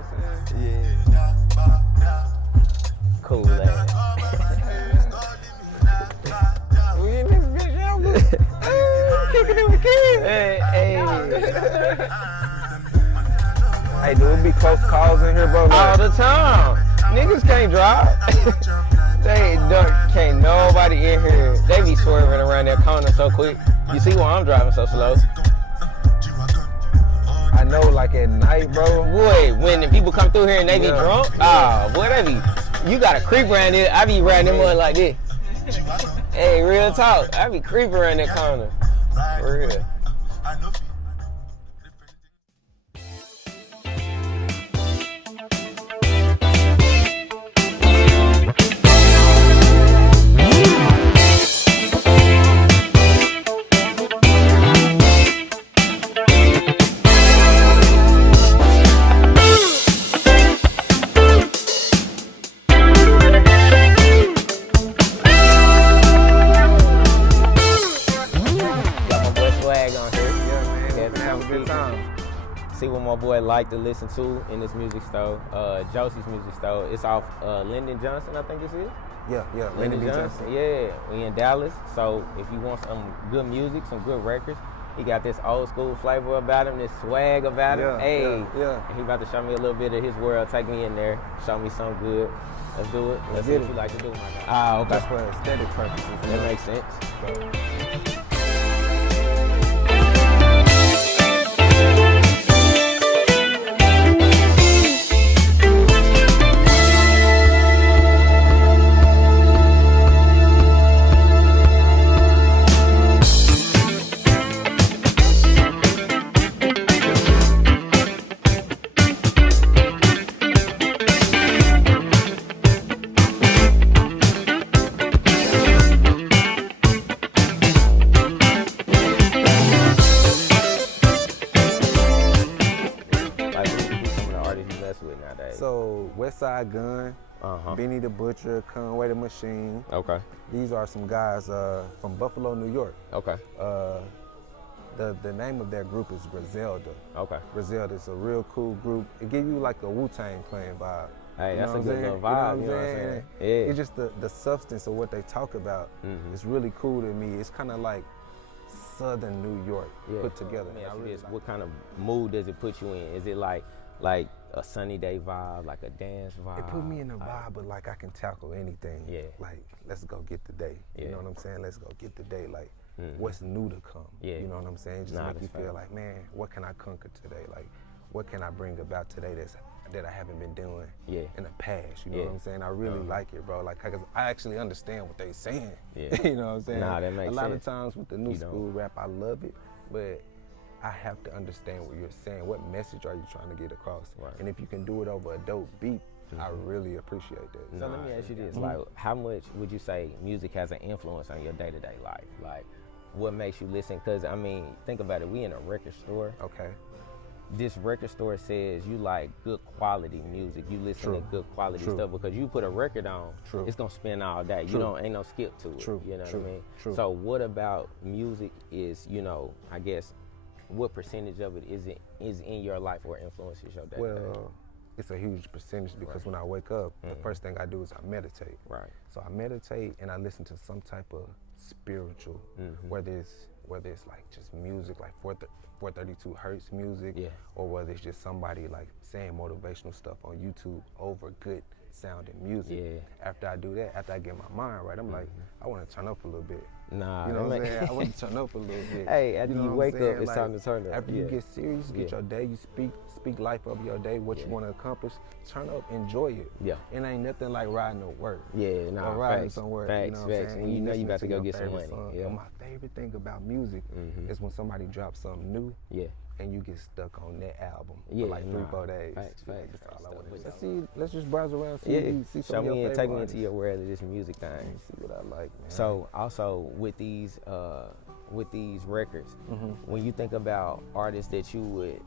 what I'm saying? Yeah. Cool ass. We in this bitch, yeah, kicking it with kids. Hey, Hey, do it be close calls in here, bro? all the time. Niggas can't drive. Can't nobody in here. They be swerving around that corner so quick. You see why I'm driving so slow? I know, like at night, bro. Boy, when the people come through here and they be drunk, boy, they be. You gotta creep around it. I be riding them mud like this. Hey, real talk. I be creeping around that corner. For real. See what my boy like to listen to in this music store, Josie's music store. It's off Lyndon Johnson, I think this is. Yeah, Lyndon Johnson. Yeah, we in Dallas. So if you want some good music, some good records, he got this old school flavor about him, this swag about him. And he about to show me a little bit of his world. Take me in there, show me something good. Let's do it. Let's see what you like to do, my guy. Okay. That's for aesthetic purposes. That makes sense. So Westside Gun, Benny the Butcher, Conway the Machine. Okay. These are some guys from Buffalo, New York. Okay. The name of their group is Brazilda. Okay. Brazilda is a real cool group. It gives you like a Wu-Tang Clan vibe. Hey, that's a good little vibe. You know what I'm saying? Yeah. It's just the substance of what they talk about. It's really cool to me. It's kind of like Southern New York put together. What kind of mood does it put you in? Is it like a sunny day vibe, like a dance vibe? It put me in a vibe, but like I can tackle anything. Yeah. Like, let's go get the day. Yeah. You know what I'm saying? Let's go get the day. Like, what's new to come? Yeah. You know what I'm saying? Just make you feel like, man, what can I conquer today? Like, what can I bring about today that I haven't been doing in the past? You know what I'm saying? I really like it, bro. Like, 'cause I actually understand what they saying. Yeah. You know what I'm saying? Nah, that makes sense. A lot of times with the new school rap, I love it, but I have to understand what you're saying. What message are you trying to get across? Right. And if you can do it over a dope beat, I really appreciate that. So let me ask you this, like, how much would you say music has an influence on your day-to-day life? Like, what makes you listen? Because, I mean, think about it. We in a record store. Okay. This record store says you like good quality music. You listen to good quality stuff because you put a record on, it's gonna spin all day. You ain't no skip to it. You know what I mean? So what about music is, I guess, what percentage of it is in your life or influences your day? Well, it's a huge percentage because when I wake up, the first thing I do is I meditate. Right. So I meditate and I listen to some type of spiritual, whether it's like just music, like 432 hertz music, or whether it's just somebody like saying motivational stuff on YouTube over good sounding music. Yeah. After I do that, after I get my mind right, I'm like, I want to turn up a little bit. Nah, you know what I'm saying? I want to turn up a little bit. Hey, after you wake up, it's like, time to turn up. After you get serious, get your day, you speak life of your day, what you want to accomplish, turn up, enjoy it. Yeah. It ain't nothing like riding to work. Yeah, nah, or riding facts, somewhere. Facts, you know what I'm facts. saying? When you know you about to go get some money. Yeah. But my favorite thing about music is when somebody drops something new. Yeah. And you get stuck on that album for like 3-4 days. Facts. That's all I want to see. Let's just browse around, see some show of your me and take me artists. into your world of this music thing. See what I like, man. So also with these records, when you think about artists that you would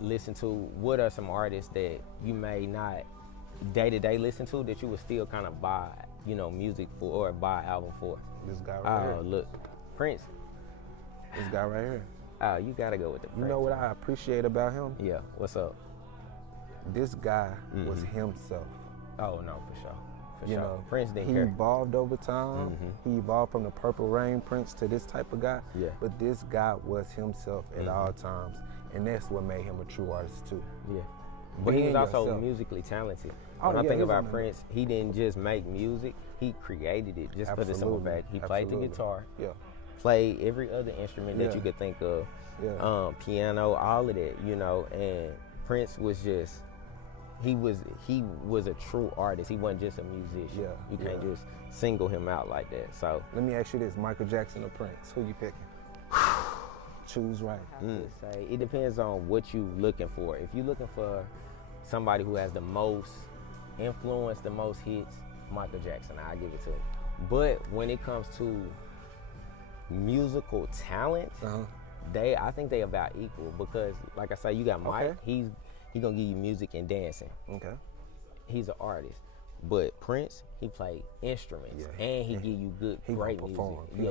listen to, what are some artists that you may not day-to-day listen to that you would still kind of buy, music for or buy album for? This guy right here. Oh, look, Prince. This guy right here. Oh, you gotta go with the Prince. You know what I appreciate about him? Yeah, what's up? this guy was himself. Oh no, for sure. You know, Prince didn't he care. evolved over time. He evolved from the Purple Rain Prince to this type of guy. Yeah. But this guy was himself at all times, and that's what made him a true artist too. Yeah. But he was also yourself. musically talented. Oh, when I yeah, think he's about on Prince, he didn't just make music, he created it just for the simple fact. He played the guitar, played every other instrument that you could think of, piano, all of that, you know, and Prince was just, he was a true artist. He wasn't just a musician. Yeah, you can't just single him out like that. So let me ask you this: Michael Jackson or Prince? Who you picking? Choose right. I would say it depends on what you looking for. If you're looking for somebody who has the most influence, the most hits, Michael Jackson, I'll give it to him. But when it comes to musical talent, I think they about equal because, like I say, you got Mike. He gonna give you music and dancing. Okay. He's an artist. But Prince, he played instruments and he give you great music.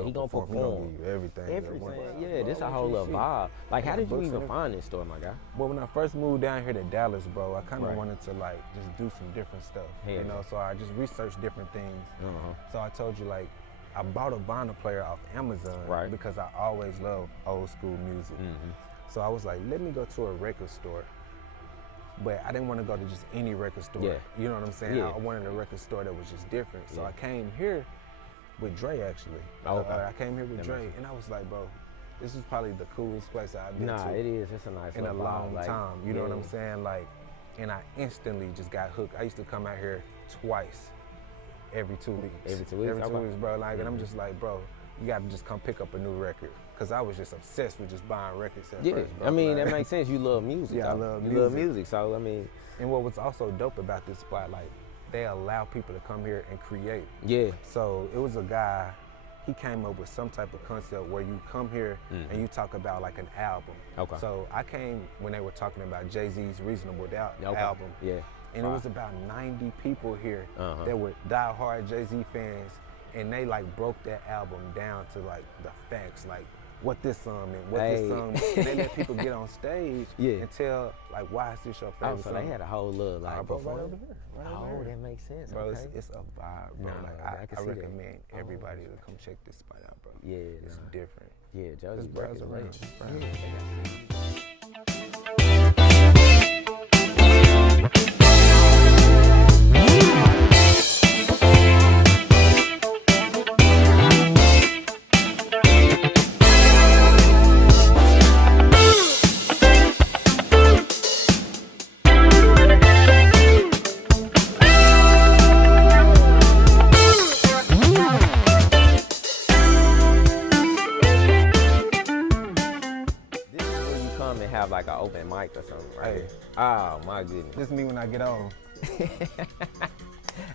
He gonna perform. He gonna give you everything. Yeah, this a whole little vibe. Like, how did you even find this store, my guy? Well, when I first moved down here to Dallas, bro, I kind of wanted to like just do some different stuff, you know. So I just researched different things. So I told you, like, I bought a vinyl player off Amazon because I always loved old school music. So I was like, let me go to a record store. But I didn't want to go to just any record store. You know what I'm saying? I wanted a record store that was just different. So I came here with Dre, actually. I came here with Dre, and I was like, bro, this is probably the coolest place I've been to. It is. It's a nice in a long time. You know what I'm Yeah. saying? Like, and I instantly just got hooked. I used to come out here twice every 2 weeks. Every 2 weeks? Every 2 weeks, bro. Like, and I'm just like, bro, you got to just come pick up a new record. Because I was just obsessed with just buying records at first, bro. I mean, like, that makes sense. You love music. I love music. You love music, so, I mean. And what was also dope about this spot, like, they allow people to come here and create. Yeah. So it was a guy, he came up with some type of concept where you come here and you talk about like an album. Okay. So I came when they were talking about Jay-Z's Reasonable Doubt album. Yeah. And it was about 90 people here that were diehard Jay-Z fans, and they like broke that album down to like the facts, like what this song meant, what this song meant. And they let people get on stage and tell like, why is this your favorite song? So they had a whole little like bro, right over here. Right over here. That makes sense. Bro, okay. it's a vibe, bro. Like I recommend everybody to come check this spot out, bro. Yeah. It's different. Yeah, Joe's browse around. Like an open mic or something, right? Oh my goodness. This is me when I get on.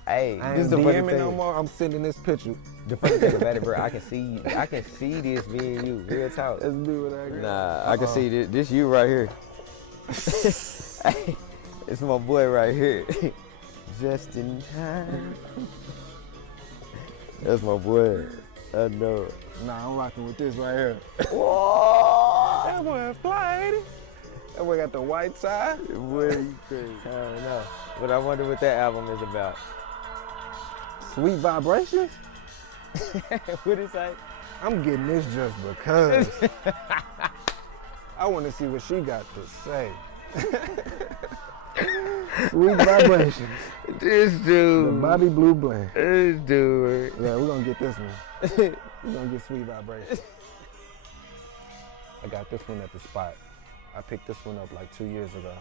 Hey, I ain't DMing no more. I'm sending this picture. The funny thing about it, bro, I can see you. I can see this being you. Real talk. That's me when I get on. I can see this. This you right here. Hey, it's my boy right here. Just in time. That's my boy. I know it. Nah, I'm rocking with this right here. Whoa! That boy fly. That boy got the white tie. Boy, you crazy. I don't know. But I wonder what that album is about. Sweet Vibrations? What it say? I'm getting this just because. I want to see what she got to say. Sweet Vibrations. This dude. The Bobby Blue Blend. This dude. Yeah, we're going to get this one. We're going to get Sweet Vibrations. I got this one at the spot. I picked this one up like 2 years ago.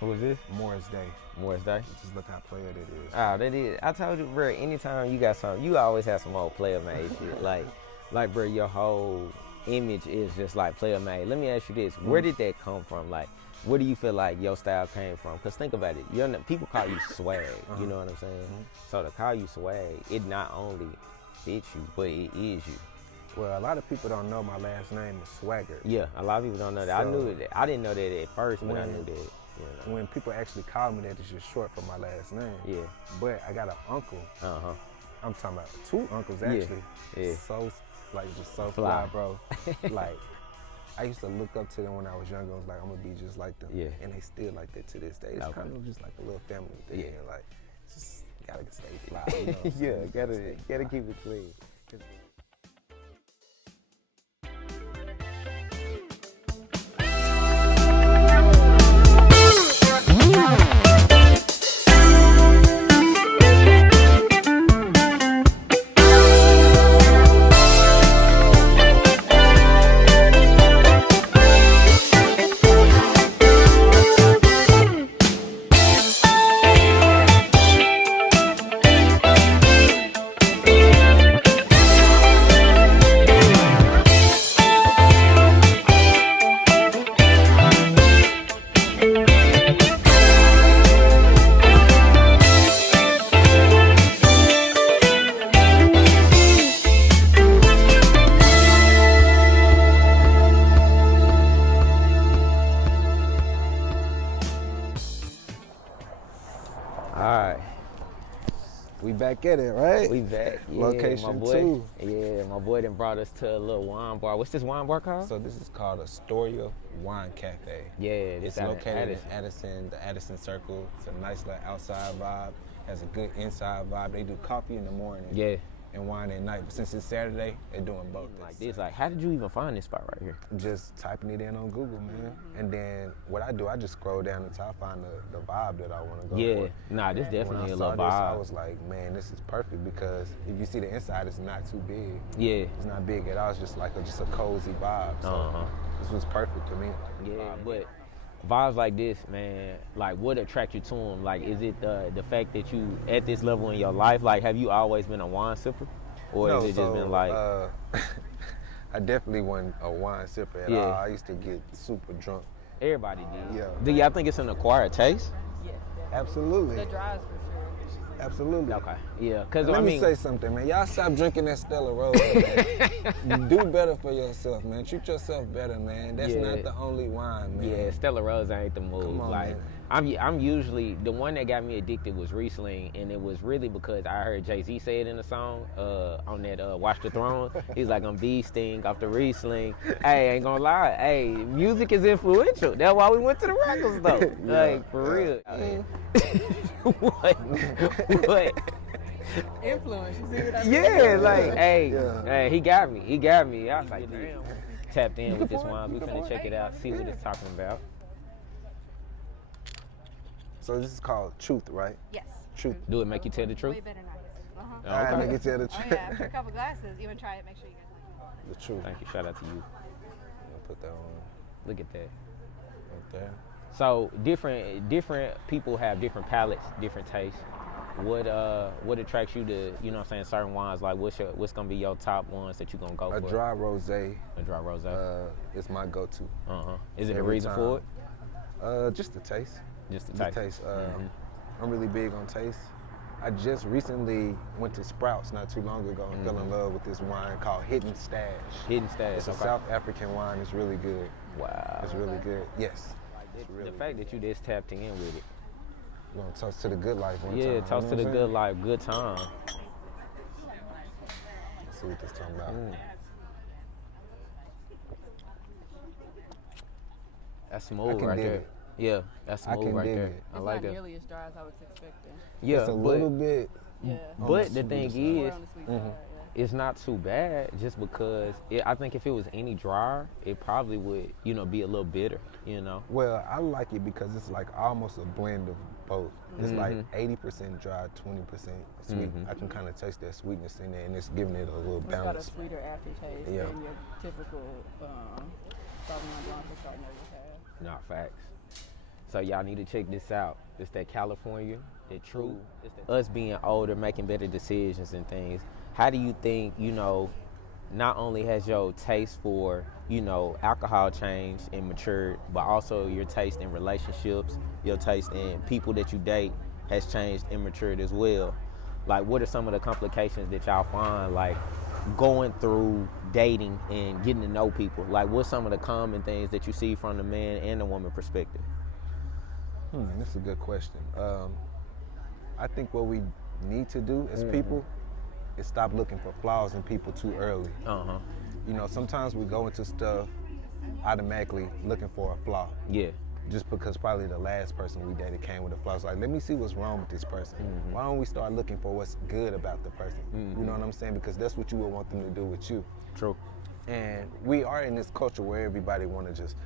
What was this? Morris Day. Morris Day? Just look how player it is. Oh, that is. I told you, bro, anytime you got something, you always have some old player made shit. Like, bro, your whole image is just like player made. Let me ask you this. Where did that come from? Like, where do you feel like your style came from? Because think about it. People call you swag. You know what I'm saying? So to call you swag, it not only fits you, but it is you. Well, a lot of people don't know my last name is Swagger. Yeah, a lot of people don't know that. So, I knew that. I didn't know that at first, but I knew that. You know. When people actually call me that, it's just short for my last name. Yeah. But I got an uncle. I'm talking about 2 uncles actually. Yeah. So, like, just so fly, bro. Like, I used to look up to them when I was younger. I was like, I'm gonna be just like them. Yeah. And they still like that to this day. It's kind of just like a little family thing. Yeah. Like, just gotta stay fly. You know gotta keep it clean. We back at it, right? We back. Yeah, Location my boy, 2. Yeah, my boy done brought us to a little wine bar. What's this wine bar called? So this is called Astoria Wine Cafe. Yeah, it's located in Addison, the Addison Circle. It's a nice little outside vibe. Has a good inside vibe. They do coffee in the morning. Yeah. And wine at night. But since it's Saturday, they're doing both. Like this, like how did you even find this spot right here? Just typing it in on Google, man. And then what I do, I just scroll down until I find the vibe that I want to go for. Yeah, nah, this definitely a little vibe. I was like, man, this is perfect because if you see the inside, it's not too big. Yeah. It's not big at all. It's just like a cozy vibe. So this was perfect for me. Yeah, but vibes like this, man, like what attracts you to them? Like, is it the fact that you at this level in your life? Like, have you always been a wine sipper, or has it just been like? I definitely wasn't a wine sipper at all. I used to get super drunk. Everybody did. Yeah. Do y'all think it's an acquired taste? Yeah, absolutely. The dries for sure. Absolutely. Okay. Yeah, because Let me say something, man. Y'all stop drinking that Stella Rose, man. Do better for yourself, man. Treat yourself better, man. That's not the only wine, man. Yeah, Stella Rose ain't the move. Come on, like, man. I'm usually the one that got me addicted was Riesling, and it was really because I heard Jay-Z say it in the song on that Watch the Throne. He's like, I'm bee sting off the Riesling. Hey, ain't gonna lie. Hey, music is influential. That's why we went to the record store. Like, for real. What? Influence, you see what I mean? Yeah, like, hey, he got me. I was like, damn. Tapped in with this wine. We finna check it out, see what it's talking about. So this is called Truth, right? Yes. Truth. Do it make you tell the truth? Way better nice. All right, make you tell the truth. Oh yeah, after a couple glasses, you want to try it, make sure you guys like it. The truth. Thank you, shout out to you. Put that on. Look at that. Right there. So different people have different palates, different tastes. What attracts you to, you know what I'm saying, certain wines? Like what's gonna be your top ones that you're gonna go for? A dry rosé. A dry rosé. It's my go-to. Is it a reason for it? Just the taste. Just the taste. I'm really big on taste. I just recently went to Sprouts not too long ago and fell in love with this wine called Hidden Stash. Hidden Stash. It's a South African wine. It's really good. Wow. It's really good. Yes. Really the fact that you just tapped in with it. You want to toast to the good life one time. Yeah, toast to the good life, good time. Let's see what this talking about. That's smooth right there. Yeah, that's smooth right there. I like that. It's not nearly as dry as I was expecting. Yeah, it's a little bit. Yeah. But the thing is, side, it's not too bad just because I think if it was any drier, it probably would, be a little bitter, Well, I like it because it's like almost a blend of both. It's like 80% dry, 20% sweet. I can kind of taste that sweetness in there, and it's giving it a little balance. It's got a sweeter aftertaste than your typical Sauvignon Blanc or Chardonnay would have. Not facts. So y'all need to check this out. It's that California, that True. Us being older, making better decisions and things. How do you think, not only has your taste for, alcohol changed and matured, but also your taste in relationships, your taste in people that you date has changed and matured as well? Like, what are some of the complications that y'all find, like, going through dating and getting to know people? Like, what's some of the common things that you see from the man and the woman perspective? That's a good question. I think what we need to do as people is stop looking for flaws in people too early. Sometimes we go into stuff automatically looking for a flaw. Yeah. Just because probably the last person we dated came with a flaw. It's like, let me see what's wrong with this person. Why don't we start looking for what's good about the person? You know what I'm saying? Because that's what you would want them to do with you. True. And we are in this culture where everybody want to just,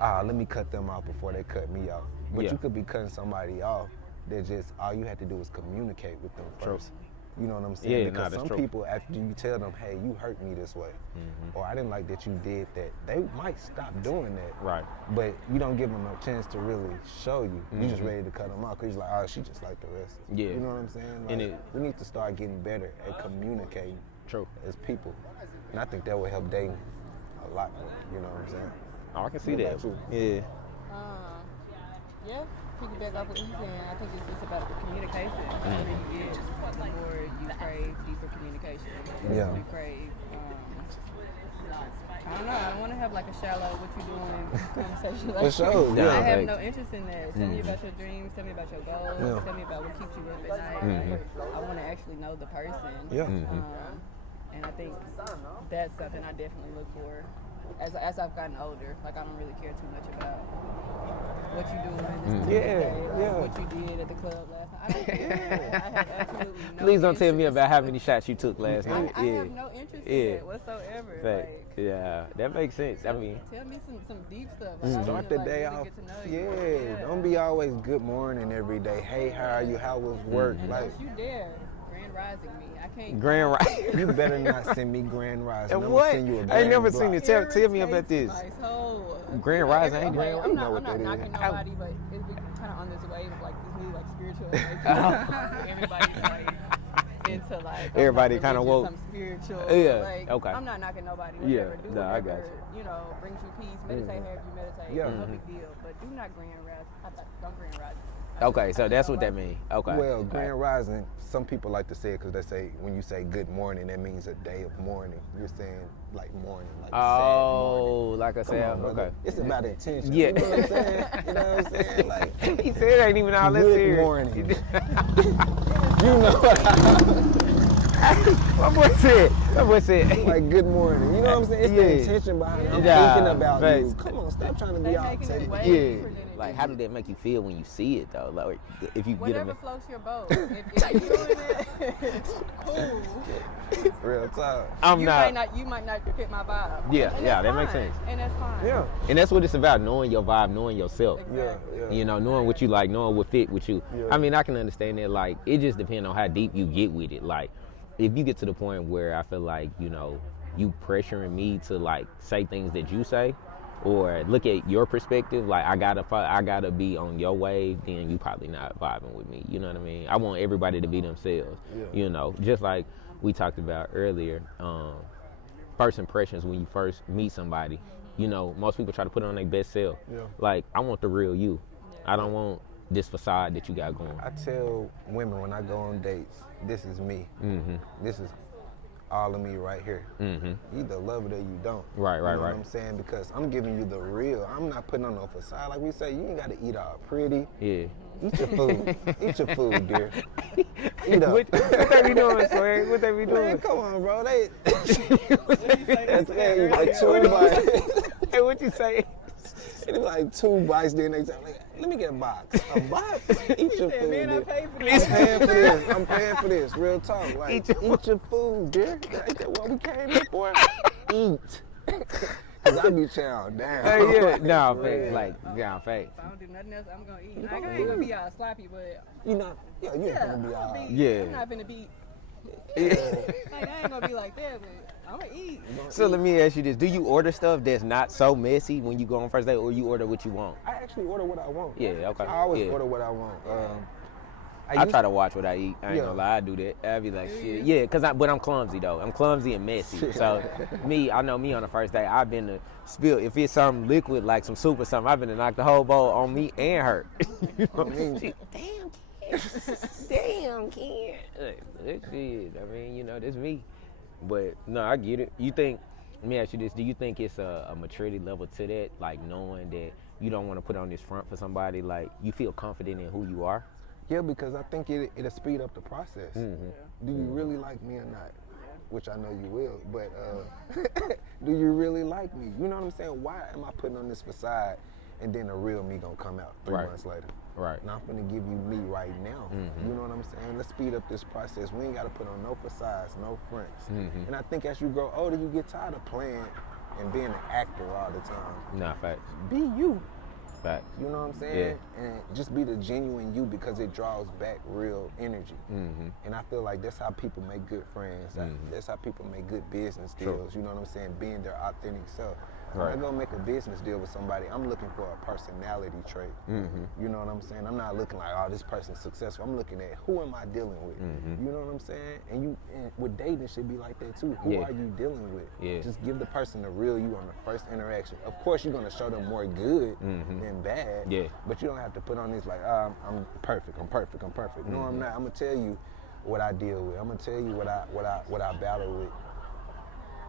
let me cut them off before they cut me off. But you could be cutting somebody off that just, all you had to do was communicate with them first. You know what I'm saying? Yeah, because some people, after you tell them, hey, you hurt me this way, or I didn't like that you did that, they might stop doing that. Right. But you don't give them a chance to really show you. You're just ready to cut them off because you're like, oh, she just like the rest. Yeah. You know what I'm saying? Like, we need to start getting better at communicating as people. And I think that would help dating a lot more. You know what I'm saying? Oh, I can see that. Yeah. Yeah, piggyback off what he's saying, I think it's just about the communication. The more you get, the more you crave deeper communication. Yeah. You crave, I don't know, I don't want to have like a shallow, what you doing conversation. Like, for sure. I have no interest in that. Tell me about your dreams, tell me about your goals, tell me about what keeps you up at night. I want to actually know the person. Yeah. And I think that's something I definitely look for. As I've gotten older, like I don't really care too much about what you doing what you did at the club last night. I don't care. I have absolutely no Please don't tell interest. me about how many shots you took last night. I have no interest in that whatsoever. Like, yeah, that makes sense. I mean, tell me some deep stuff. Like, start the day really off. get to know you. Don't be always good morning every day. Hey, how are you? How was work? Like, don't you dare Grand Rising me. I can't. Grand Rising. You better not send me Grand Rising. And what? Send you a I ain't never Grand seen Block. it. Tell me about this. Grand Rising ain't Grand I'm Rising. not knocking nobody, but it's kind of on this wave of like this new like spiritual. Everybody's like into like everybody kind of woke. Some spiritual. Yeah. Like, okay. I'm not knocking nobody. Whatever. Do I whatever, got you. You know, brings you peace. Meditate, have you meditate. Yeah. No big deal. But do not Grand Rising. Don't Grand Rising. Okay, so that's what that means. Okay. Well, Grand Rising, some people like to say it because they say when you say good morning, that means a day of mourning. You're saying like morning, like sad morning. Like I said, okay. It's about intention. Yeah. You know what I'm saying? You know what I'm saying? Like, he said it ain't even all this good here. morning. You know what My boy said. like good morning. You know what I'm saying? It's the intention behind it. I'm thinking about you. Come on, stop trying to be out. Like, how did that make you feel when you see it though? Like, if you whatever get floats your boat. If you're doing it, cool. Real talk. You might not fit my vibe. Yeah, and that fine. makes sense. And that's fine. Yeah. And that's what it's about, knowing your vibe, knowing yourself. Exactly. You know, knowing what you like, knowing what fit with you. Yeah. I mean, I can understand that. Like, it just depends on how deep you get with it. Like, if you get to the point where I feel like, you know, you pressuring me to like say things that you say, or look at your perspective, like I gotta be on your wave, then you probably not vibing with me. You know what I mean? I want everybody to be themselves. You know, just like we talked about earlier. First impressions when you first meet somebody. You know, most people try to put on their best self. Like, I want the real you. I don't want this facade that you got going. I tell women when I go on dates, this is me. This is all of me right here. You either love it or you don't. Right. You know what I'm saying? Because I'm giving you the real. I'm not putting on no facade. Like we say, you ain't got to eat all pretty. Yeah. Eat your food. Eat your food, dear. Eat up. What they be doing, Swag? What they be doing? Man, come on, bro. They Say like 2 bites. Hey, what you say? It's like 2 bites, then they say, let me get a box. A box? Eat your food. Man, I dear. paid for I'm this. paying for this. I'm paying for this. Real talk. Like, eat your food, dear. Ain't that what we came here for? Eat. Cause I be chowing down. Hey, no, fake. Like, yeah, fake. If I don't do nothing else, I'm gonna eat. Like, I ain't gonna be all sloppy, but You not, you ain't gonna be all. I'm not gonna be. Like, I ain't gonna be like that, but I'm gonna eat. So let me ask you this: do you order stuff that's not so messy when you go on first date, or you order what you want? I actually order what I want. Yeah, okay. I always order what I want. I try to watch what I eat. I ain't gonna lie, I do that. I be like, shit. Yeah, but I'm clumsy though. I'm clumsy and messy. So I know me on the first day, I've been to spill. If it's something liquid like some soup or something, I've been to knock the whole bowl on me and her. You know what I mean? Damn, kid. That shit. I mean, you know, that's me. But no, I get it. Let me ask you this: do you think it's a maturity level to that, like knowing that you don't want to put on this front for somebody, like you feel confident in who you are? Yeah, because I think it'll speed up the process. Do you really like me or not? which I know you will, but do you really like me? You know what I'm saying? Why am I putting on this facade and then the real me gonna come out 3 months later? Right. Now I'm gonna give you me right now. You know what I'm saying? Let's speed up this process. We ain't gotta put on no facades, no fronts. And I think as you grow older, you get tired of playing and being an actor all the time. Nah, facts. Be you. Facts. You know what I'm saying? Yeah. And just be the genuine you, because it draws back real energy. And I feel like that's how people make good friends. That's how people make good business deals. You know what I'm saying? Being their authentic self. When I go make a business deal with somebody, I'm looking for a personality trait. You know what I'm saying? I'm not looking like, oh, this person's successful. I'm looking at who am I dealing with? You know what I'm saying? And with dating, it should be like that too. Who are you dealing with? Just give the person the real you on the first interaction. Of course, you're gonna show them more good than bad. But you don't have to put on these like, I'm perfect. No, I'm not. I'm gonna tell you what I deal with. I'm gonna tell you what I battle with.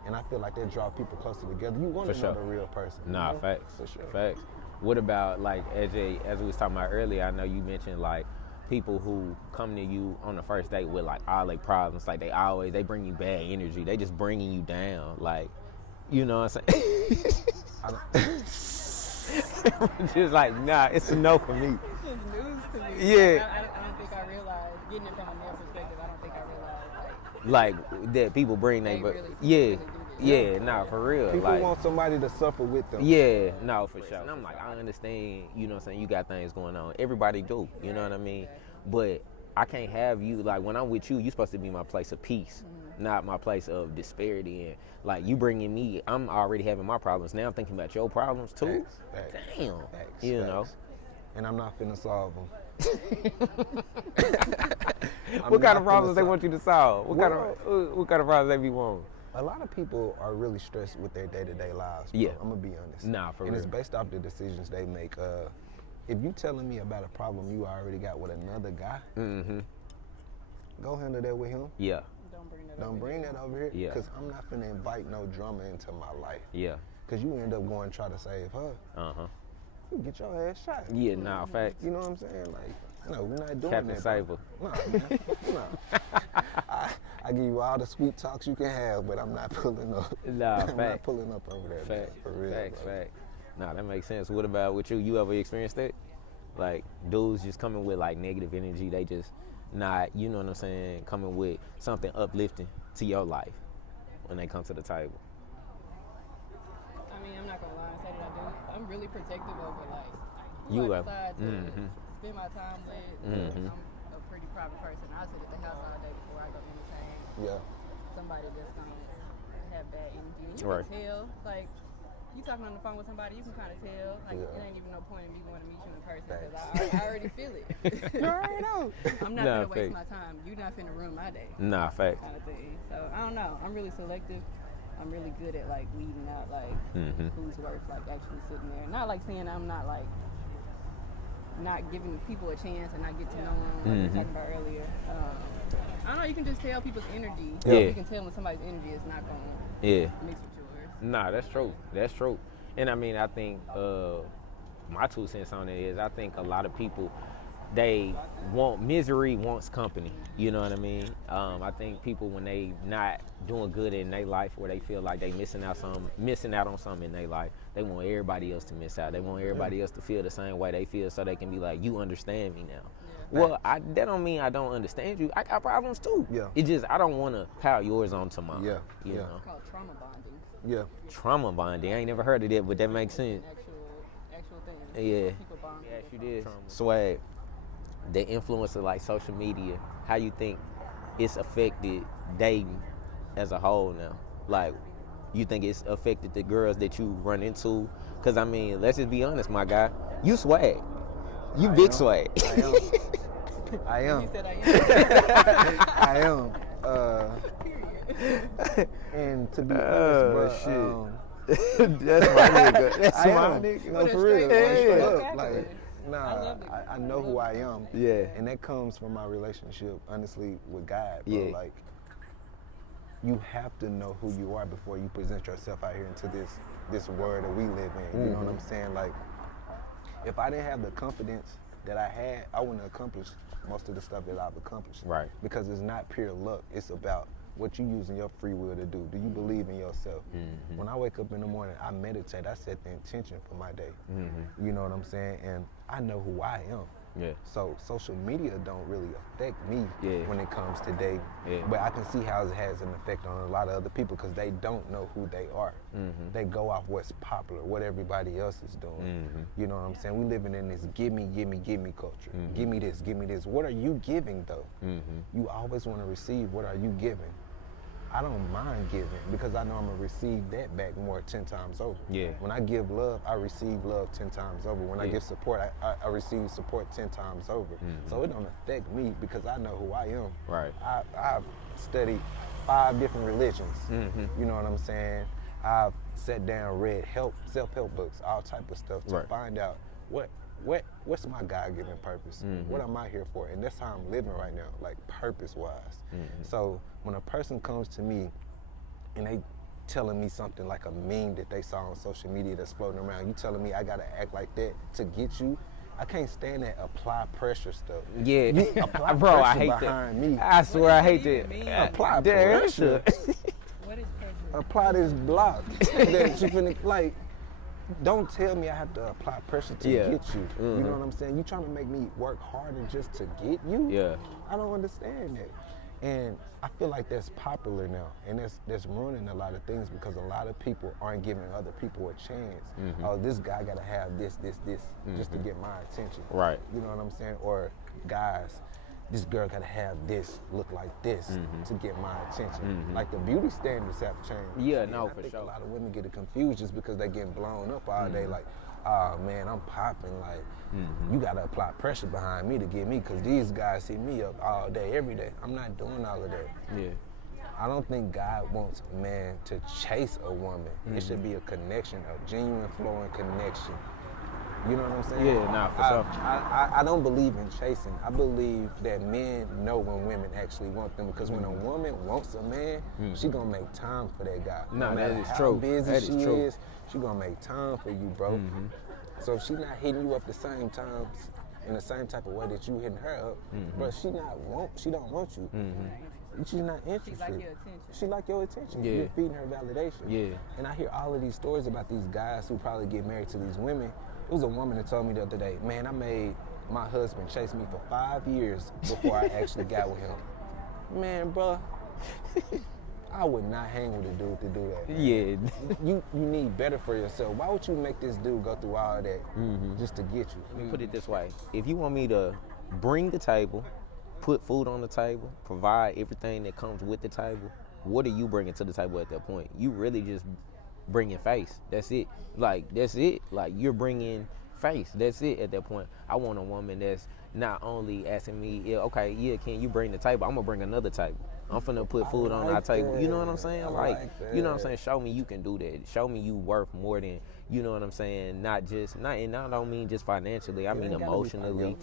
And I feel like that draw people closer together. You want to know the real person. Nah, you know? Facts. For sure. Facts. What about, like, as we was talking about earlier, I know you mentioned, like, people who come to you on the first date with, like, all their problems. Like, they bring you bad energy. They just bringing you down. Like, you know what I'm saying? Just like, nah, it's a no for me. It's just news to me. Yeah. I don't think I realized, getting it from a male perspective, I don't think I realized, like that people bring they, but really nah, for real. People like, want somebody to suffer with them. Yeah, no, for sure. And I'm like, I understand, you know what I'm saying, you got things going on. Everybody do, you know what I mean? But I can't have you, like, when I'm with you, you're supposed to be my place of peace, not my place of disparity. And, like, you bringing me, I'm already having my problems. Now I'm thinking about your problems, too. Facts. Damn. Facts. You know. And I'm not finna solve them. What kind of problems they want you to solve? What kind of problems they be wanting? A lot of people are really stressed with their day-to-day lives. Bro. Yeah. I'm gonna be honest. Nah, for real. And it's based off the decisions they make. If you telling me about a problem you already got with another guy, go handle that with him. Yeah. Don't bring that over here. Yeah. Because I'm not finna invite no drama into my life. Yeah. Because you end up going to try to save her. You get your ass shot. Yeah, nah, facts. You know what I'm saying? Like, no, we're not doing Captain that. Saber. No, man. No. I give you all the sweet talks you can have, but I'm not pulling up. Nah, I'm not pulling up over there. Facts. For real. Facts. Nah, that makes sense. What about with you? You ever experienced that? Like, dudes just coming with, like, negative energy. They just not, you know what I'm saying, coming with something uplifting to your life when they come to the table. I mean, I'm not gonna lie and say that I do. I'm really protective over, like, who I decide to spend my time with. I'm a pretty private person. I sit at the house all day before I go entertain somebody that's gonna have bad energy. And you can tell, like, you talking on the phone with somebody, you can kind of tell. Like, it ain't even no point in me going to meet you in person because I already feel it. You already know. I'm not gonna waste my time. You're not finna ruin my day. Nah, facts. Kind of thing. So I don't know. I'm really selective. I'm really good at, like, weeding out, like, who's worth, like, actually sitting there. Not like saying I'm not, like, not giving people a chance and not get to know them, like we were talking about earlier. I don't know, you can just tell people's energy. You can tell when somebody's energy is not going to mix with yours. Nah, that's true. That's true. And I mean, I think my 2 cents on it is I think a lot of people, misery wants company. You know what I mean? I think people, when they not doing good in their life, or they feel like they missing out on something in their life, they want everybody else to miss out. They want everybody else to feel the same way they feel, so they can be like, you understand me now. Well, that don't mean I don't understand you. I got problems too. Yeah. It just, I don't want to pile yours onto mine. Yeah. You know? It's called trauma bonding. Yeah. Trauma bonding. I ain't never heard of that, but that makes sense. Actual thing. Yeah. People bond. Yes, you did. Swag. The influence of, like, social media, how you think it's affected dating as a whole now? Like, you think it's affected the girls that you run into? Because, I mean, let's just be honest, my guy. You swag. You big swag. I am. You said I am. I am. And to be honest, bro, that's my nigga. That's my nigga. No, for real. Straight up. Like, nah, I know who I am. Yeah. And that comes from my relationship, honestly, with God, bro. Yeah. Like, you have to know who you are before you present yourself out here into this world that we live in. You know what I'm saying? Like, if I didn't have the confidence that I had, I wouldn't accomplish most of the stuff that I've accomplished. Right. Because it's not pure luck. It's about what you using your free will to do? Do you believe in yourself? When I wake up in the morning, I meditate. I set the intention for my day. You know what I'm saying? And I know who I am. Yeah. So social media don't really affect me when it comes to dating. But I can see how it has an effect on a lot of other people because they don't know who they are. They go off what's popular, what everybody else is doing. You know what I'm saying? We living in this give me culture. Give me this, give me this. What are you giving though? You always want to receive. What are you giving? I don't mind giving because I know I'm gonna receive that back more 10 times over. When I give love, I receive love 10 times over. When I give support, I receive support 10 times over. So it don't affect me because I know who I am. Right. I've studied 5 different religions. You know what I'm saying? I've sat down, read self-help books, all type of stuff to find out what's my God-given purpose? What am I here for? And that's how I'm living right now, like purpose-wise. So when a person comes to me and they telling me something like a meme that they saw on social media that's floating around, you telling me I gotta act like that to get you? I can't stand that apply pressure stuff. Yeah, apply bro, I hate behind that. Me. I swear I hate that. Apply pressure. What is pressure? Apply this block that you finna like. Don't tell me I have to apply pressure to get you. You know what I'm saying? You trying to make me work harder just to get you? I don't understand that. And I feel like that's popular now, and that's ruining a lot of things because a lot of people aren't giving other people a chance. Oh, this guy gotta have this, just to get my attention. Right. You know what I'm saying? Or guys, this girl gotta have this, look like this to get my attention. Like the beauty standards have changed. Yeah, no, for I think sure. a lot of women get it confused just because they getting blown up all day. Like, oh man, I'm popping. Like, you gotta apply pressure behind me to get me because these guys hit me up all day, every day. I'm not doing all of that. I don't think God wants a man to chase a woman. It should be a connection, a genuine flowing connection. You know what I'm saying? Yeah, nah, for sure. I don't believe in chasing. I believe that men know when women actually want them because when a woman wants a man, she gonna make time for that guy. No, no that matter is how true. busy That she is true. is, she gonna make time for you, bro. So if she not hitting you up the same times in the same type of way that you hitting her up, bro, she don't want you. She's not interested. She like your attention. She like your attention. Yeah. You're feeding her validation. Yeah. And I hear all of these stories about these guys who probably get married to these women. It was a woman that told me the other day, man, I made my husband chase me for 5 years before I actually got with him. Man, bro, I would not hang with a dude to do that. Man. You need better for yourself. Why would you make this dude go through all that just to get you? Let me put it this way. If you want me to bring the table, put food on the table, provide everything that comes with the table, what are you bringing to the table at that point? You really just bringing face. That's it. Like, that's it. Like, you're bringing face. That's it at that point. I want a woman that's not only asking me, can you bring the table? I'm going to bring another table. I'm finna put food on our table. You know what I'm saying? Like you know what I'm saying? Show me you can do that. Show me you worth more than, you know what I'm saying? And I don't mean just financially. I mean emotionally,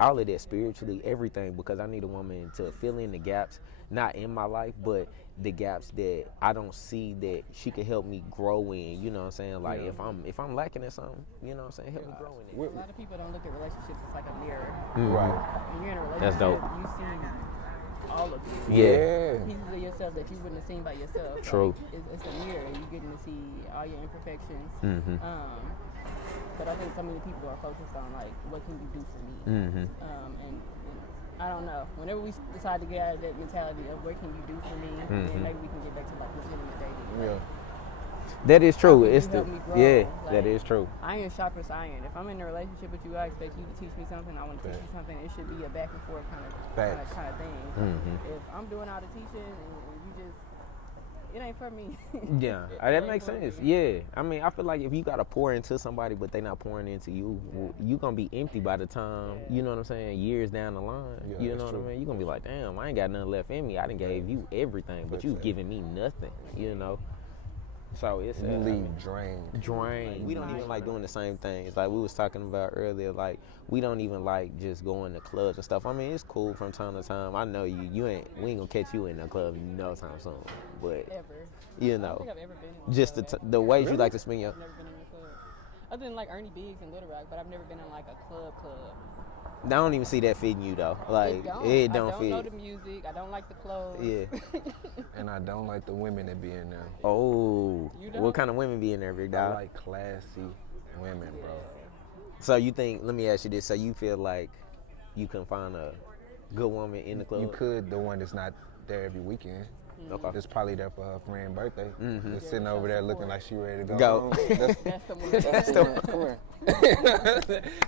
all of that, spiritually, everything. Because I need a woman to fill in the gaps, not in my life, but the gaps that I don't see that she can help me grow in. You know what I'm saying? Like if I'm lacking in something, you know what I'm saying? Help me grow in it. A lot of people don't look at relationships as like a mirror. Right. When you're in a relationship, That's dope. you see all of you. Yeah. Pieces of yourself that you wouldn't have seen by yourself. True. Like, it's a mirror. You're getting to see all your imperfections. Mm-hmm. But I think so many people are focused on like, what can you do for me? Mm-hmm. And I don't know. Whenever we decide to get out of that mentality of what can you do for me, then maybe we can get back to like legitimate dating. Yeah. That is true. It's that is true. Iron sharpens iron. If I'm in a relationship with you, I expect you to teach me something. I want to teach you something. It should be a back and forth kind of thing. Mm-hmm. If I'm doing all the teaching and you just, it ain't for me. Yeah, that makes sense. Yeah, I mean, I feel like if you gotta pour into somebody but they not pouring into you, you gonna be empty by the time, you know what I'm saying, years down the line. Yeah, you know what I mean? You gonna be like, damn, I ain't got nothing left in me. I done gave you everything, but you've given me nothing. You know. So it's you leave drained. We don't even like doing the same things. Like we was talking about earlier, like we don't even like just going to clubs and stuff. I mean, it's cool from time to time. I know we ain't gonna catch you in a club no time soon. But you know, I don't think I've ever been in just the ways you like to spend your. I've never been in a club. Other than like Ernie Biggs and Little Rock, but I've never been in like a club. I don't even see that fitting you though. Like it don't fit. I don't know the music. I don't like the clothes. Yeah. And I don't like the women that be in there. Oh. What kind of women be in there, big dog? I like classy women, bro. So you think? Let me ask you this. So you feel like you can find a good woman in the club? You could. The one that's not there every weekend. Okay. That's probably there for her friend's birthday. Just sitting over there looking like she ready to go. Home. That's the one.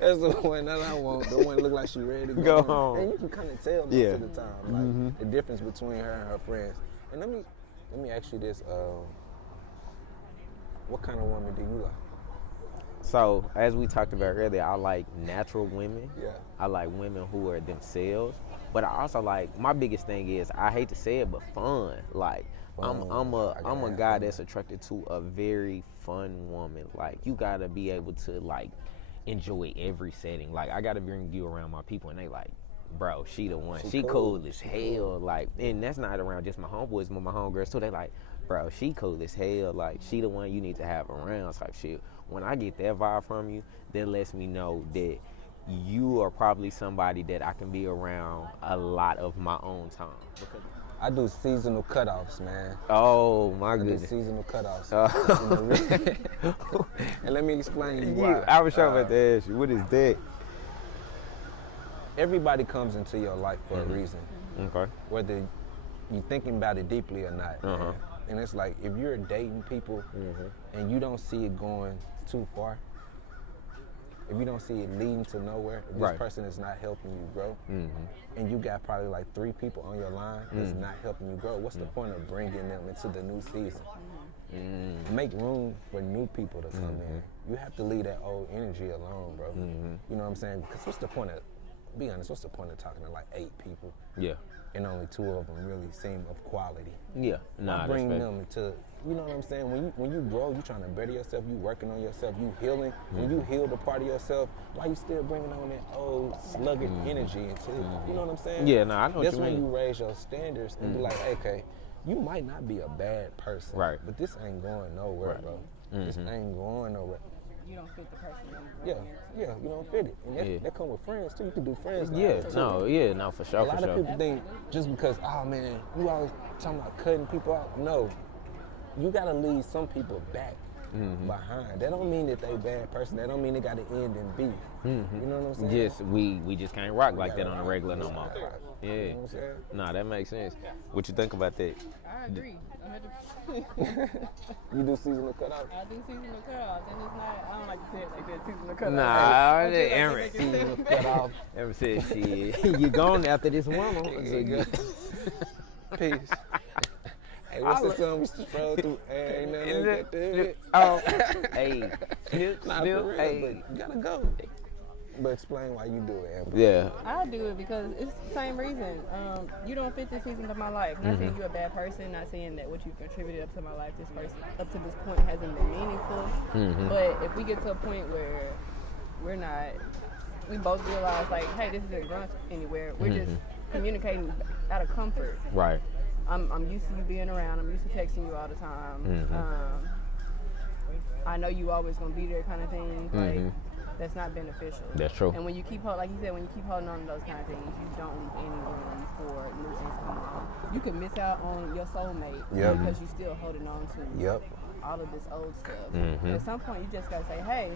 That's the one that I want. The one look like she ready to go home. And you can kind of tell most of the time, like the difference between her and her friends. And let me ask you this: what kind of woman do you like? So, as we talked about earlier, I like natural women. Yeah. I like women who are themselves. But I also like, my biggest thing is, I hate to say it, but fun. Like, I'm a guy that's attracted to a very fun woman. Like, you gotta be able to, like, enjoy every setting. Like, I gotta bring you around my people, and they like, bro, she the one. She cool as hell. Like, and that's not around just my homeboys, but my homegirls too. They like, bro, she cool as hell. Like, she the one you need to have around type shit. When I get that vibe from you, that lets me know that you are probably somebody that I can be around a lot of my own time. I do seasonal cutoffs, man. Oh, my goodness. I do seasonal cutoffs. And let me explain to you why. I was sure about to ask you, what is that? Everybody comes into your life for a reason. Okay. Whether you're thinking about it deeply or not. Man. And it's like, if you're dating people and you don't see it going too far, if you don't see it leading to nowhere, if this person is not helping you grow, and you got probably like 3 people on your line that's not helping you grow, what's the point of bringing them into the new season? Make room for new people to come in. You have to leave that old energy alone, bro. You know what I'm saying? Because what's the point of, be honest, what's the point of talking to like 8 people? Yeah. And only 2 of them really seem of quality. Yeah. Nah, bring them to, you know what I'm saying? When you grow, you trying to better yourself, you working on yourself, you healing. When you heal the part of yourself, why you still bringing on that old sluggish energy into it? You know what I'm saying? Yeah, nah, I know what you mean. That's when you raise your standards and be like, hey, okay, you might not be a bad person, but this ain't going nowhere, bro. This ain't going nowhere. You don't fit the person. Yeah, you don't fit it. And that come with friends too. You can do friends. No, for sure. A lot of people think just because, oh man, you always talking about cutting people out. No, you gotta leave some people back behind. That don't mean that they bad person. That don't mean they got to end in beef. You know what I'm saying? Yes, we just can't rock like that on a regular no more. Yeah. You know what I'm saying? Nah, that makes sense. What you think about that? I agree. 100%. You do seasonal cutoffs? I do seasonal cutoffs, and it's not, I don't like to say it like that, seasonal cutoffs. Nah, Aaron. Seasonal cutoff. Ever said shit. You gone after this woman. Peace. Hey, what's the song we stroll through? Hey, ain't nothing like that. Oh, hey. Nah, for real, but you gotta go. But explain why you do it, Amber. Yeah. I do it because it's the same reason. You don't fit this season of my life. Not saying you're a bad person, not saying that what you've contributed up to my life, this person up to this point hasn't been meaningful. But if we get to a point where we both realize like, hey, this isn't going anywhere. We're just communicating out of comfort. Right. I'm used to you being around. I'm used to texting you all the time. I know you always gonna be there, kind of thing. Like, that's not beneficial. That's true. And when you keep, like you said, when you keep holding on to those kind of things, you don't leave any room for new things coming along. You can miss out on your soulmate because you're still holding on to all of this old stuff. At some point, you just gotta say, hey.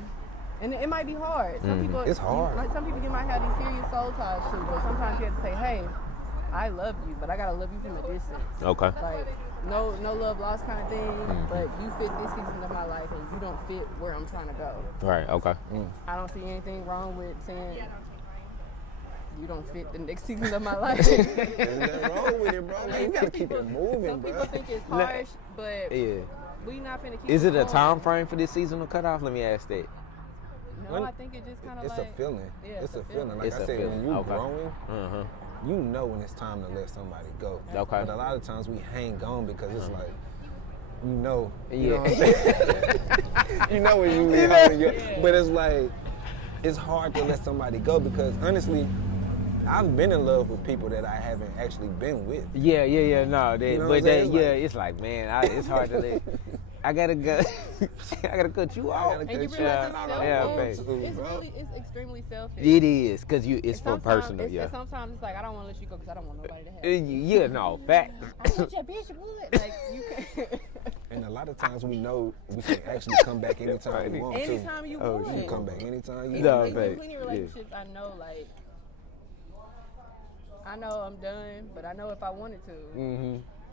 And it might be hard. Some people, it's hard. Some people might have these serious soul ties too, but sometimes you have to say, hey, I love you, but I gotta love you from a distance. Okay. Like, no love lost kind of thing, but you fit this season of my life and you don't fit where I'm trying to go. Right, okay. I don't see anything wrong with saying you don't fit the next season of my life. There's nothing wrong with it, bro. Like, you gotta keep it moving, some bro. Some people think it's harsh, but we not finna keep Is it a going. time frame for this seasonal cutoff? Let me ask that. No, I think it just kind of like... It's a feeling. Yeah, it's a feeling. Like I said, when you're growing, you know when it's time to let somebody go. Okay. But a lot of times we hang on because it's like, you know what I'm saying? You know when you be holding but it's like, it's hard to let somebody go because honestly, I've been in love with people that I haven't actually been with. No, you know but that, it's like, man, it's hard to let. I gotta go. I gotta cut you off. And you realize it's extremely selfish. It is, because it's for personal. And sometimes it's like, I don't want to let you go because I don't want nobody to have it. Yeah, no, fact. I wish your bitch would. Like, you can't. And a lot of times we know we can actually come back anytime we want to. Anytime you want. You can come back anytime you want. There's plenty of relationships I know, like, I know I'm done, but I know if I wanted to,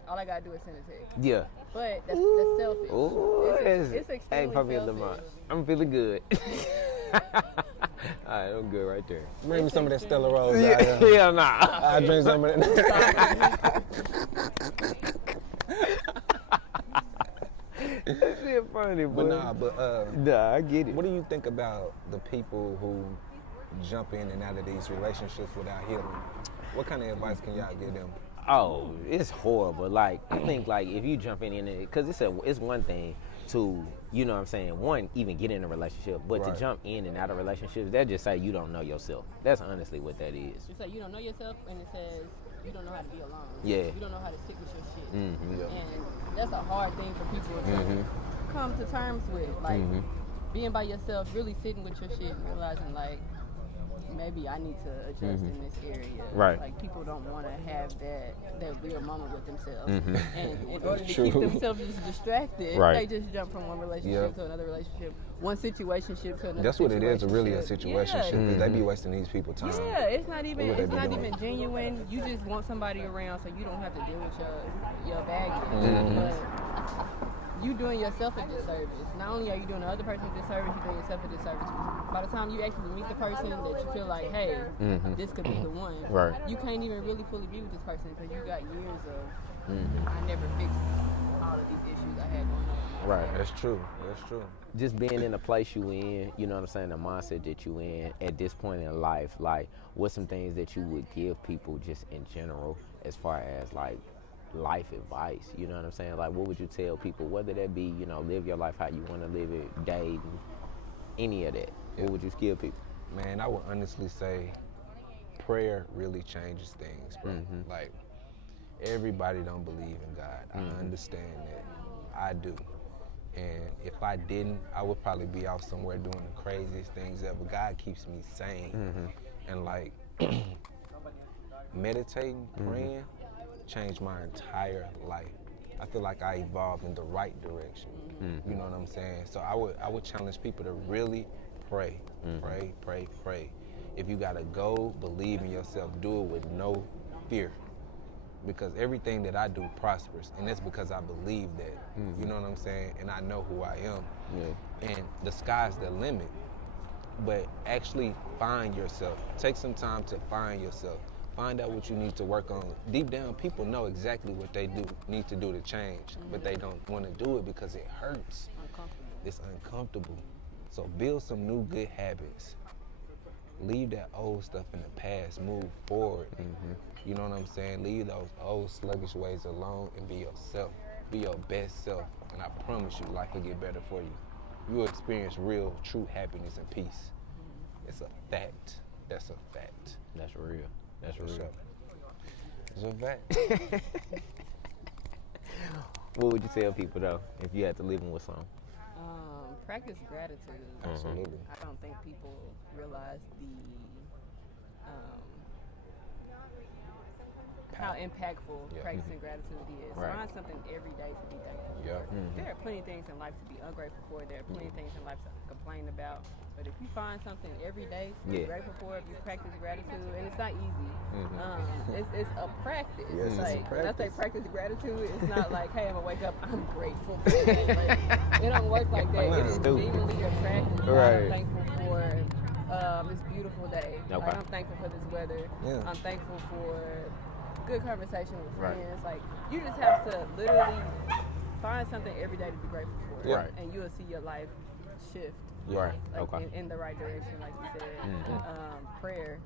all I gotta do is send a text. Yeah. But that's selfish. Ooh, it's extremely selfish. I'm feeling good. All right, I'm good right there. Bring me some of that Stella Rose. Yeah, nah. I'll drink some of that. That shit funny, but nah, I get it. What do you think about the people who jump in and out of these relationships without healing? What kind of advice can y'all give them? Oh, it's horrible. Like, I think, like, if you jump in it, because it's one thing to, you know what I'm saying, one, even get in a relationship, but to jump in and out of relationships, that just say you don't know yourself. That's honestly what that is. You say you don't know yourself, and it says you don't know how to be alone. Yeah. You don't know how to sit with your shit. And that's a hard thing for people to come to terms with. Like, being by yourself, really sitting with your shit and realizing, like, maybe I need to adjust in this area. Right. Like, people don't want to have that real moment with themselves. And in order to keep themselves just distracted, they just jump from one relationship to another relationship, one situationship to another. That's what it is, really a situationship. They be wasting these people's time. Yeah, it's not even genuine. You just want somebody around so you don't have to deal with your baggage. But you doing yourself a disservice. Not only are you doing the other person a disservice, you're doing yourself a disservice. By the time you actually meet the person that you feel like, hey, this could be the one, you can't even really fully be with this person because you got years of, I never fixed all of these issues I had going on. Right, that's true. Just being in the place you in, you know what I'm saying, the mindset that you in at this point in life, like, what's some things that you would give people just in general as far as, like, life advice, you know what I'm saying? Like, what would you tell people, whether that be, you know, live your life how you want to live it, date, any of that? What would you give people? Man, I would honestly say prayer really changes things, bro. Like, everybody don't believe in God. I understand that. I do. And if I didn't, I would probably be out somewhere doing the craziest things ever. God keeps me sane. And, like, meditating, praying, changed my entire life. I feel like I evolved in the right direction. You know what I'm saying? So I would challenge people to really pray. Pray. If you got a goal, believe in yourself. Do it with no fear. Because everything that I do prospers, and that's because I believe that. You know what I'm saying? And I know who I am. And the sky's the limit. But actually find yourself. Take some time to find yourself. Find out what you need to work on. Deep down, people know exactly what they need to do to change, but they don't want to do it because it hurts. It's uncomfortable. So build some new good habits. Leave that old stuff in the past. Move forward. You know what I'm saying? Leave those old sluggish ways alone and be yourself. Be your best self. And I promise you, life will get better for you. You'll experience real, true happiness and peace. It's a fact. That's a fact. That's real. That's real. It's a fact. What would you tell people, though, if you had to leave them with something? Practice gratitude. Absolutely. I don't think people realize how impactful practicing gratitude is. Find something every day to be thankful for. There are plenty of things in life to be ungrateful for. There are plenty of things in life to complain about. But if you find something every day to be grateful for, if you practice gratitude, and it's not easy. It's a practice. Yes, like, it's a practice. When I say practice gratitude, it's not like, hey, I'm gonna wake up, I'm grateful for that. Like, it don't work like that. It is genuinely a practice. I'm thankful for this beautiful day. Like, I'm thankful for this weather. I'm thankful for good conversation with friends. Like, you just have to literally find something every day to be grateful for. And you'll see your life shift. In the right direction, like you said. Prayer.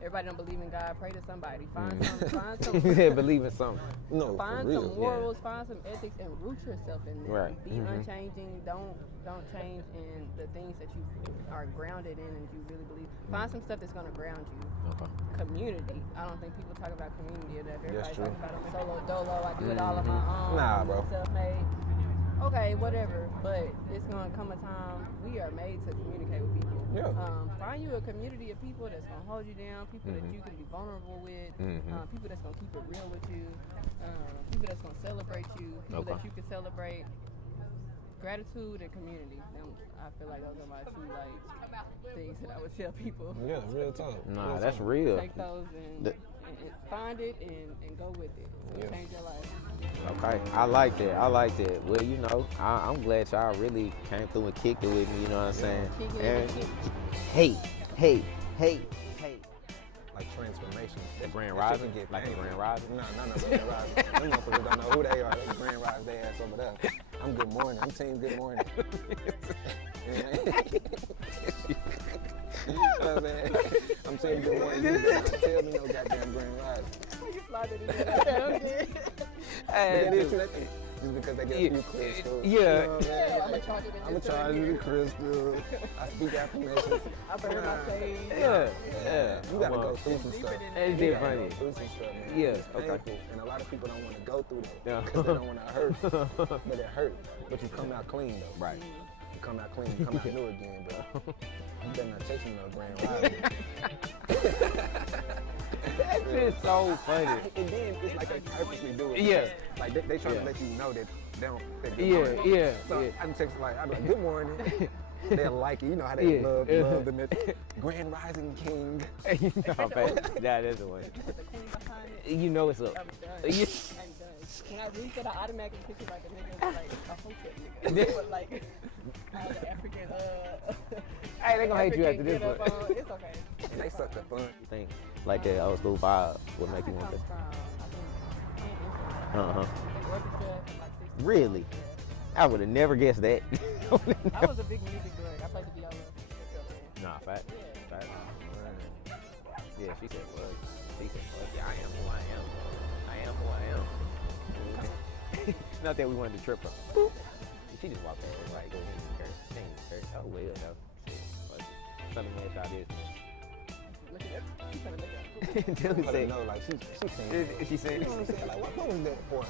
everybody don't believe in God. Pray to somebody. Find some. Yeah, believe in something. No, find some morals. Find some ethics, and root yourself in them. Right. Be unchanging. Don't change in the things that you are grounded in and you really believe. Find some stuff that's gonna ground you. Okay. Community. I don't think people talk about community enough. Everybody true. talks about I'm solo dolo. I do it all on my own. Nah, bro. Self-made. Okay, whatever. But it's gonna come a time we are made to communicate with people. Yeah. Find you a community of people that's gonna hold you down. People that you can be vulnerable with. People that's gonna keep it real with you. People that's gonna celebrate you. People that you can celebrate. Gratitude and community. I feel like those are my two things that I would tell people. Yeah, real talk. Nah, that's real. Take those and find it and go with it. It'll change your life. Okay, I like that. Well, you know, I'm glad y'all really came through and kicked it with me. You know what I'm saying? And hey. Like transformation. That Grand Rising? Like the Grand Rising? No, Grand Rising. Them motherfuckers don't know who they are. They Grand Rising, they ass over there. I'm Good Morning. I'm Team Good Morning. You know what I'm saying? I'm Team Good Morning. You don't tell me no goddamn Grand Rising. You fly that in there. Okay. That is true. Just because they get a few crystals. Yeah. You know what I'm going to charge it in I'm going to charge you the crystals. I speak affirmations. I burn my face. Yeah. You got to go through some stuff. It's different. Go through some stuff, man. Yeah. It's painful, and a lot of people don't want to go through that because they don't want to hurt. But it hurt. But you come out clean, though. Right. You come out clean. You come out new again, bro. You better not chase me no Grand Rising. That shit's so funny. And then it's like they purposely do it. Yeah. Like they trying to let you know that they don't. Yeah. So I'm texting like, I'm like, good morning. They'll like it. You know how they love the Grand Rising King. That is the one. You know it's up. I'm done. When I read that, I automatically picture like a nigga like a hotel nigga. With like all the African Hey, they gonna hate you after this one. It's okay. And they suck the fun. You think like that old school vibe would make you want to? Really? I would have never guessed that. I was a big music nerd. I played the viola. Nah, fact. Yeah, she said what? She said what? Yeah, I am who I am. I am who I am. Not that we wanted to trip her. Boop. She just walked in like, go ahead and curse. She ain't curse. Oh, well, no. Shit. Fuck it. Something man shot this, man. Look at that. She's trying to look at Dude said, no, like she saying. She saying. You know what I'm saying? Like, what was that for?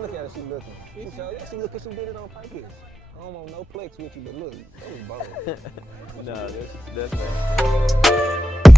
Look at her, she looking. She looking, she did it on purpose. I don't want no flex with you, but look, that was bold. No, that's bad.